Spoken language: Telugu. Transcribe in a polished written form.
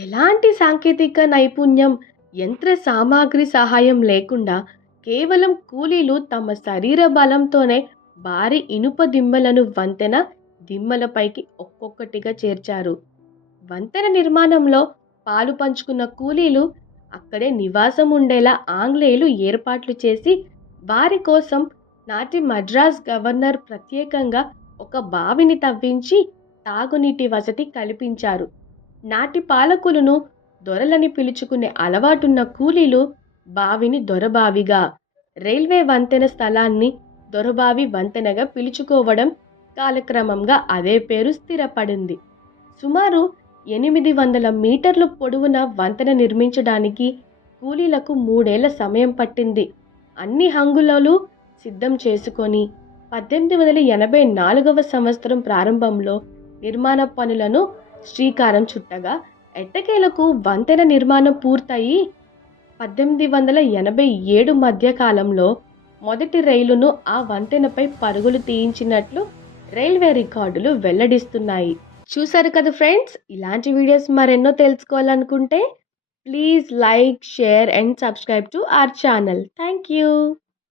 ఎలాంటి సాంకేతిక నైపుణ్యం, యంత్ర సామాగ్రి సహాయం లేకుండా కేవలం కూలీలు తమ శరీర బలంతోనే భారీ ఇనుప దిమ్మలను వంతెన దిమ్మలపైకి ఒక్కొక్కటిగా చేర్చారు. వంతెన నిర్మాణంలో పాలు పంచుకున్న కూలీలు అక్కడే నివాసం ఉండేలా ఆంగ్లేయులు ఏర్పాట్లు చేసి వారి కోసం నాటి మద్రాస్ గవర్నర్ ప్రత్యేకంగా ఒక బావిని తవ్వించి తాగునీటి వసతి కల్పించారు. నాటి పాలకులను దొరలని పిలుచుకునే అలవాటున్న కూలీలు బావిని దొరబావిగా, రైల్వే వంతెన స్థలాన్ని దొరబావి వంతెనగా పిలుచుకోవడం కాలక్రమంగా అదే పేరు స్థిరపడింది. సుమారు 800 మీటర్లు పొడవున వంతెన నిర్మించడానికి కూలీలకు 3 ఏళ్ల సమయం పట్టింది. అన్ని హంగులను సిద్ధం చేసుకొని 1884వ సంవత్సరం ప్రారంభంలో నిర్మాణ పనులను శ్రీకారం చుట్టగా ఎట్టకేలకు వంతెన నిర్మాణం పూర్తయి 1887 మధ్యకాలంలో మొదటి రైలును ఆ వంతెనపై పరుగులు తీయించినట్లు రైల్వే రికార్డులు వెల్లడిస్తున్నాయి. చూసారు కదా ఫ్రెండ్స్, ఇలాంటి వీడియోస్ మరెన్నో తెలుసుకోవాలనుకుంటే please like, share and subscribe to our channel. Thank you.